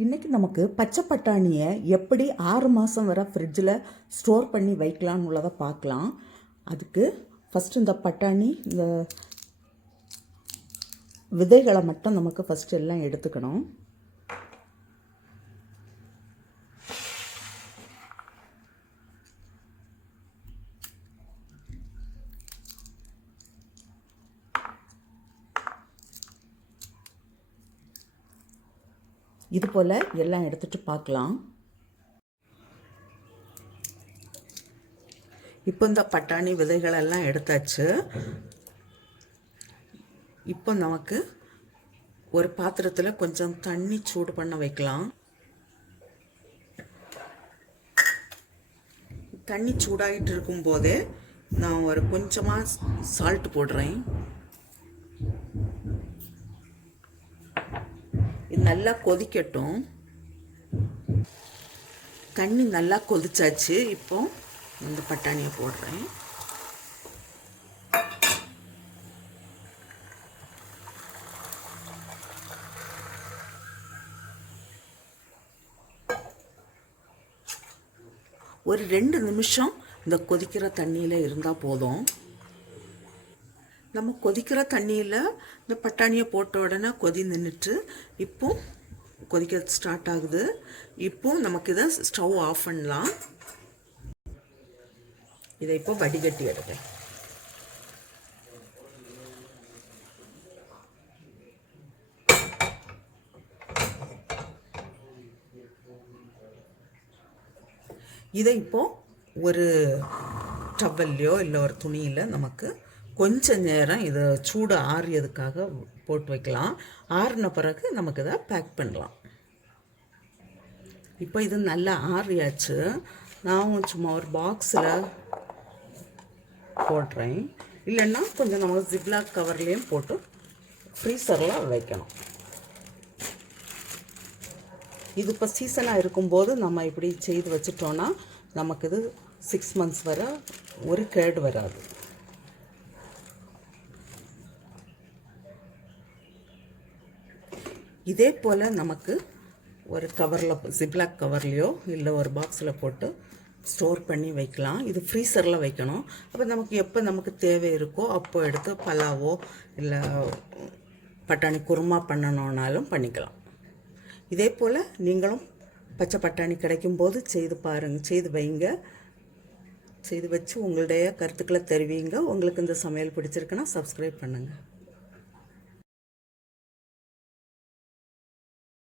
இன்றைக்கி நமக்கு பச்சை பட்டாணியை எப்படி 6 மாதம் வரை ஃப்ரிட்ஜில் ஸ்டோர் பண்ணி வைக்கலான்னு உள்ளதை பார்க்கலாம். அதுக்கு ஃபஸ்ட்டு இந்த பட்டாணி இந்த விதைகளை மட்டும் நமக்கு ஃபஸ்ட்டு எல்லாம் எடுத்துக்கணும். இது போல் எல்லாம் எடுத்துகிட்டு பார்க்கலாம். இப்போ இந்த பட்டாணி விதைகளெல்லாம் எடுத்தாச்சு. இப்போ நமக்கு ஒரு பாத்திரத்தில் கொஞ்சம் தண்ணி சூடு பண்ண வைக்கலாம். தண்ணி சூடாகிட்டு இருக்கும்போதே நான் ஒரு கொஞ்சமாக சால்ட் போடுறேன். இது நல்லா கொதிக்கட்டும். தண்ணி நல்லா கொதிச்சாச்சு. இப்போ இந்த பட்டாணியை போடுறேன். ஒரு 2 நிமிஷம் இந்த கொதிக்கிற தண்ணியில் இருந்தால் போதும். நம்ம கொதிக்கிற தண்ணியில் இந்த பட்டாணியை போட்ட உடனே கொதி நின்றுட்டு இப்போ கொதிக்க ஸ்டார்ட் ஆகுது. இப்போ நமக்கு இதை ஸ்டவ் ஆஃப் பண்ணலாம். இதை இப்போ வடிகட்டி எடுப்பேன். இதை இப்போ ஒரு டவல்லையோ இல்லை ஒரு துணியில் நமக்கு கொஞ்ச நேரம் இதை சூடு ஆறியதுக்காக போட்டு வைக்கலாம். ஆறின பிறகு நமக்கு இதை பேக் பண்ணலாம். இப்போ இது நல்லா ஆறியாச்சு. நான் சும்மா ஒரு பாக்ஸில் போடுறேன். இல்லைன்னா கொஞ்சம் நம்ம ஜிப்லாக் கவர்லேயும் போட்டு ஃப்ரீசரில் வைக்கணும். இது இப்போ சீசனாக இருக்கும்போது நம்ம இப்படி செய்து வச்சிட்டோன்னா நமக்கு இது 6 months வரை ஒரு கேடு வராது. இதே போல் நமக்கு ஒரு கவரில் ஜிப்லாக் கவர்லேயோ இல்லை ஒரு பாக்ஸில் போட்டு ஸ்டோர் பண்ணி வைக்கலாம். இது ஃப்ரீசரில் வைக்கணும். அப்போ நமக்கு எப்போ நமக்கு தேவை இருக்கோ அப்போ எடுத்து பலாவோ இல்லை பட்டாணி குருமா பண்ணணுன்னாலும் பண்ணிக்கலாம். இதே போல் நீங்களும் பச்சை பட்டாணி கிடைக்கும்போது செய்து வைங்க. செய்து வச்சு உங்களுடைய கருத்துக்களை தெரிவிங்க. உங்களுக்கு இந்த சமையல் பிடிச்சிருக்குன்னா சப்ஸ்கிரைப் பண்ணுங்கள்.